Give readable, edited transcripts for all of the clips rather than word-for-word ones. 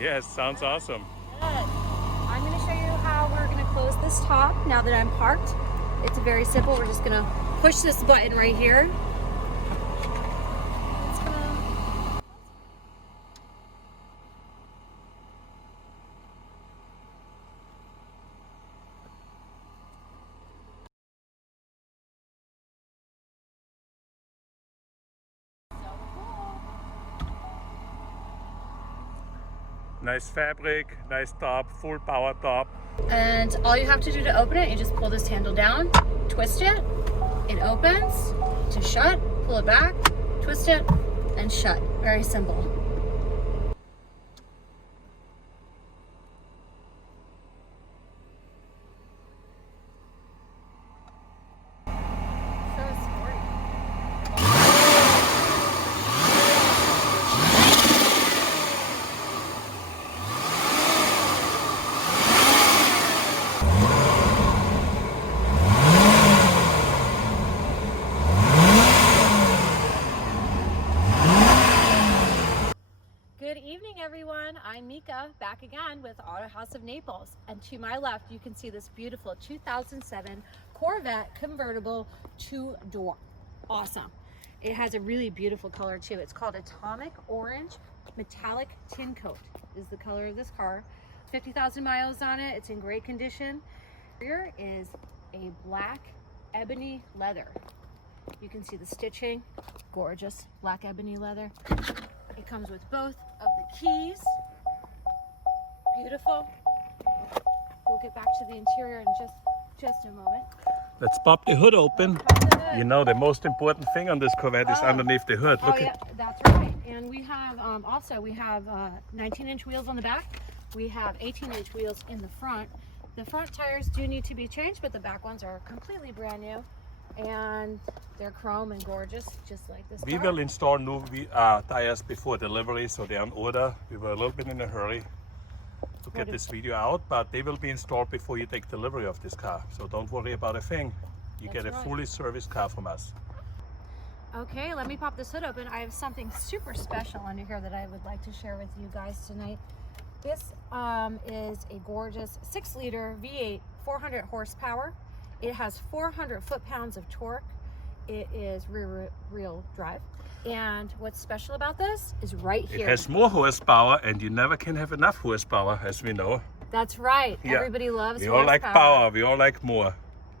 Yes, sounds awesome. Good. I'm going to show you how we're going to close this top now that I'm parked. It's very simple. We're just going to push this button right here. Nice fabric, nice top, full power top. And all you have to do to open it, you just pull this handle down, twist it, it opens. To shut, pull it back, twist it, and shut. Very simple. Good evening, everyone. I'm Mika, back again with Autohaus of Naples. And to my left, you can see this beautiful 2007 Corvette Convertible 2-door. Awesome. It has a really beautiful color too. It's called Atomic Orange Metallic Tin Coat is the color of this car. 50,000 miles on it. It's in great condition. Here is a black ebony leather. You can see the stitching. Gorgeous black ebony leather. It comes with both of the keys. Beautiful. We'll get back to the interior in just a moment. Let's pop the hood open. You know, the most important thing on this Corvette is underneath the hood. Look yeah, that's right. And we have also 19-inch wheels on the back. We have 18-inch wheels in the front. The front tires do need to be changed, but the back ones are completely brand new. And they're chrome and gorgeous, just like this We car. will install new tires before delivery, so they're on order. We were a little bit in a hurry to get this video out, but they will be installed before you take delivery of this car. So don't worry about a thing. You get a fully serviced car from us. Okay, let me pop this hood open. I have something super special under here that I would like to share with you guys tonight. This is a gorgeous 6-liter V8, 400 horsepower. It has 400 foot-pounds of torque. It is rear-wheel drive. And what's special about this is right here. It has more horsepower, and you never can have enough horsepower, as we know. That's right. Yeah. Everybody loves horsepower. We all like power. We all like more.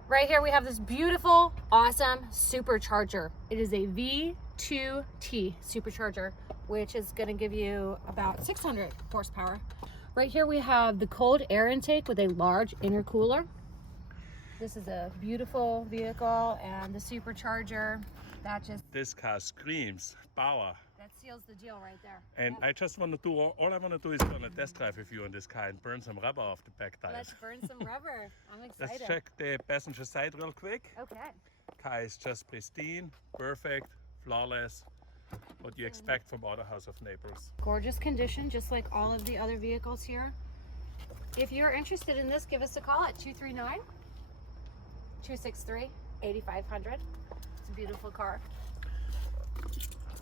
Right here we have this beautiful, awesome Supercharger. It is a V2T Supercharger, which is going to give you about 600 horsepower. Right here we have the cold air intake with a large intercooler. This is a beautiful vehicle, and the Supercharger, that just... This car screams power. That seals the deal right there. And I just want to do, all I want to do is go on a test drive with you on this car and burn some rubber off the back tires. Let's burn some rubber. I'm excited. Let's check the passenger side real quick. Okay. Car is just pristine, perfect, flawless. What you expect from Autohaus of Naples. Gorgeous condition, just like all of the other vehicles here. If you're interested in this, give us a call at 239-263-8500. It's a beautiful car.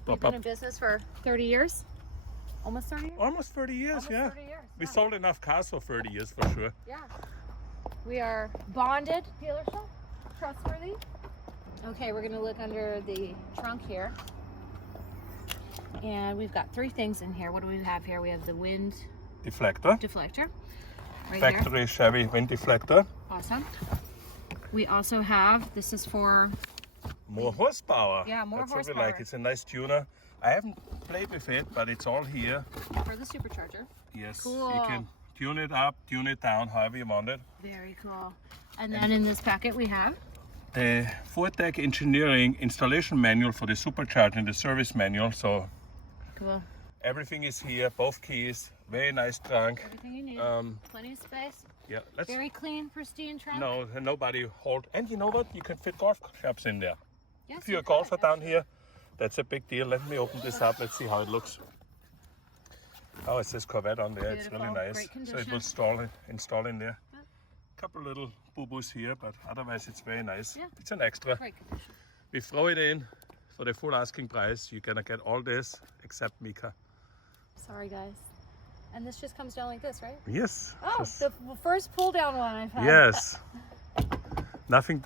We've been in business for 30 years. Almost 30 years? Almost 30 years, Almost yeah. 30 years. We sold enough cars for 30 years for sure. Yeah. We are bonded dealership, trustworthy. Okay, we're gonna look under the trunk here. And we've got 3 things in here. What do we have here? We have the wind deflector. Right Factory here. Chevy wind deflector. Awesome. We also have, this is for more horsepower. Yeah, more That's horsepower. What we like. It's a nice tuner. I haven't played with it, but it's all here. For the Supercharger. Yes, cool. You can tune it up, tune it down, however you want it. Very cool. And then in this packet we have the Vortech engineering installation manual for the Supercharger and the service manual. So cool. Everything is here, both keys. Very nice trunk. Everything you need. Plenty of space. Yeah, very clean, pristine trunk. No, nobody hold. And you know what? You can fit golf clubs in there. Yes, if you're a golfer down here, that's a big deal. Let me open this up. Let's see how it looks. Oh, it says Corvette on there. Beautiful. It's really nice. Great condition. So it will install in there. Yeah. Couple little boo-boos here, but otherwise it's very nice. Yeah. It's an extra. Great condition. We throw it in for the full asking price. You're gonna get all this except Mika. Sorry, guys. And this just comes down like this, right? Yes. Oh, just- the first pull down one I've had. yes. Nothing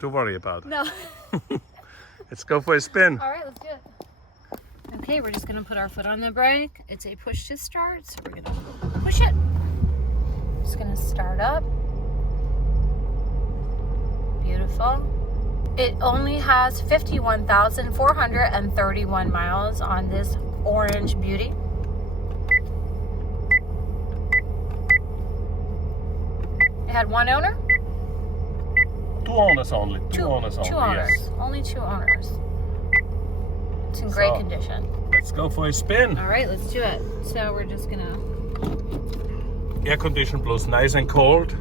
to worry about. No. Let's go for a spin. All right, let's do it. Okay, we're just gonna put our foot on the brake. It's a push to start, so we're gonna push it. Just gonna start up. Beautiful. It only has 51,431 miles on this orange beauty. It had one owner? Two owners only. Two owners only. Two owners. Yes. Only two owners. It's in great condition. Let's go for a spin. All right, let's do it. So we're just gonna. Air condition blows nice and cold.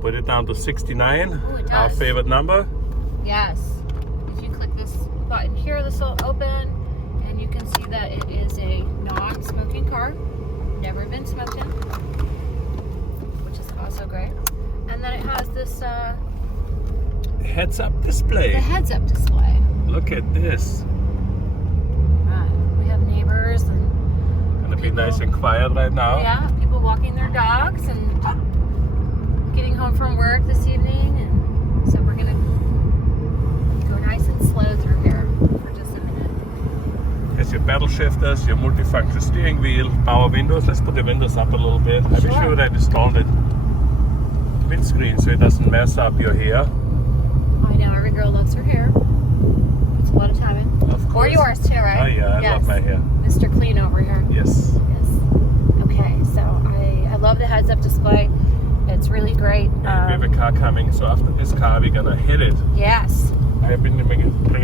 Put it down to 69. Ooh, it Our does. favorite number. Yes. If you click this button here, this will open, and you can see that it is a non-smoking car. Never been smoked in, which is also great. And then it has this Heads-up display. the heads-up display. Look at this. Right. We have neighbors and Gonna be nice and quiet right now. yeah, people walking their dogs and getting home from work this evening, and so we're gonna go nice and slow through here for just a minute. Has your pedal shifters, your multifunction steering wheel, power windows. Let's put the windows up a little bit. I'll be Sure. sure that installed it windscreen so it doesn't mess up your hair. I know every girl loves her hair. It's a lot of time in. Of course. Or yours too, right? Oh yeah, I love my hair. Mr. Clean over here. Yes. Yes. Okay, so I love the heads-up display. It's really great. And we have a car coming, so after this car we're gonna hit it. Yes, I bring a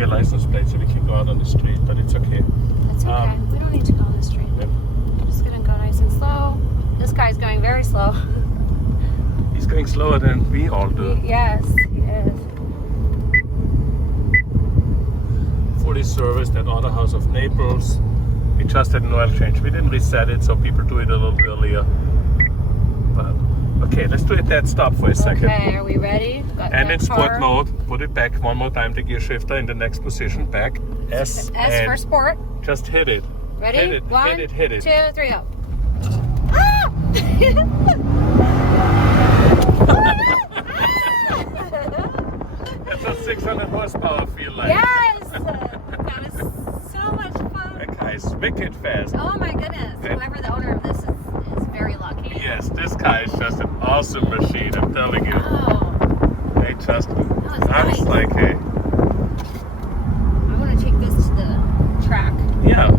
license plate so we can go out on the street, but it's okay. that's okay. We don't need to go on the street. Yep. I'm just gonna go nice and slow. This guy's going very slow. He's going slower than we all do. Yes, he is. Fully serviced at Autohaus of Naples. We just had an oil change. We didn't reset it, so people do it a little earlier. But okay, let's do a dead stop for a second. Okay, are we ready? Got And that in sport car. mode, put it back one more time, the gear shifter in the next position, back. S, S and for sport. just hit it. Ready? Hit it, One, hit it, hit it. 2, 3, go. Ah! That's what 600 horsepower feel like. Yes! That is so much fun. That car is wicked fast. Oh my goodness. Whoever the owner of this is very lucky. Yes, this car is just an awesome machine, I'm telling you. Oh, They just was sounds nice. like a, I want to take this to the track. yeah,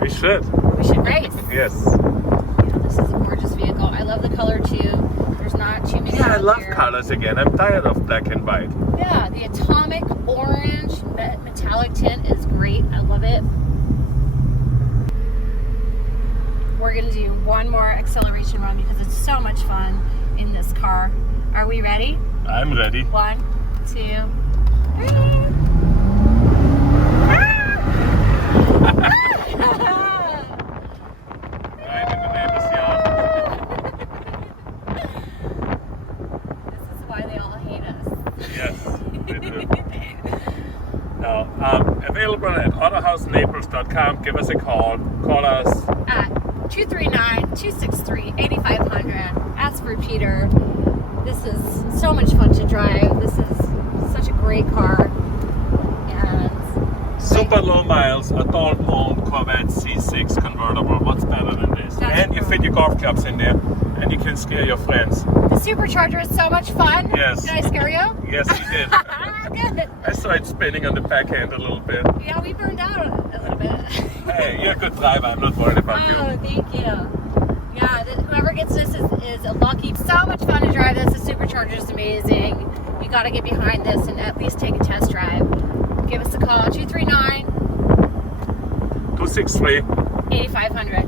we should. We should race. Yes. Yeah, this is a gorgeous vehicle. I love the color too. There's not too many Yeah, I out love here. colors again. I'm tired of black and white. Yeah, the atomic orange metallic tint is great. I love it. We're gonna do one more acceleration run because it's so much fun in this car. Are we ready? I'm ready. 1, 2, 3. Right in the neighbor's yard. This is why they all hate us. Yes, they do. Now, available at autohausnaples.com. Give us a call. Call us. At 239-263-8500. Ask for Peter. This is so much fun to drive. This is such a great car. And Super low miles, adult-owned Corvette C6 convertible. What's better than this? That's And you cool. fit your golf clubs in there, and you can scare your friends. the Supercharger is so much fun. Yes. Did I scare you? Yes, you did. Good. I saw it spinning on the back end a little bit. Yeah, we burned out a little bit. Hey, you're a good driver. I'm not worried about you. Oh, thank you. Yeah, whoever gets this is a lucky. So much fun to drive this. The Supercharger is amazing. You got to get behind this and at least take a test drive. Give us a call, 239 263 8500.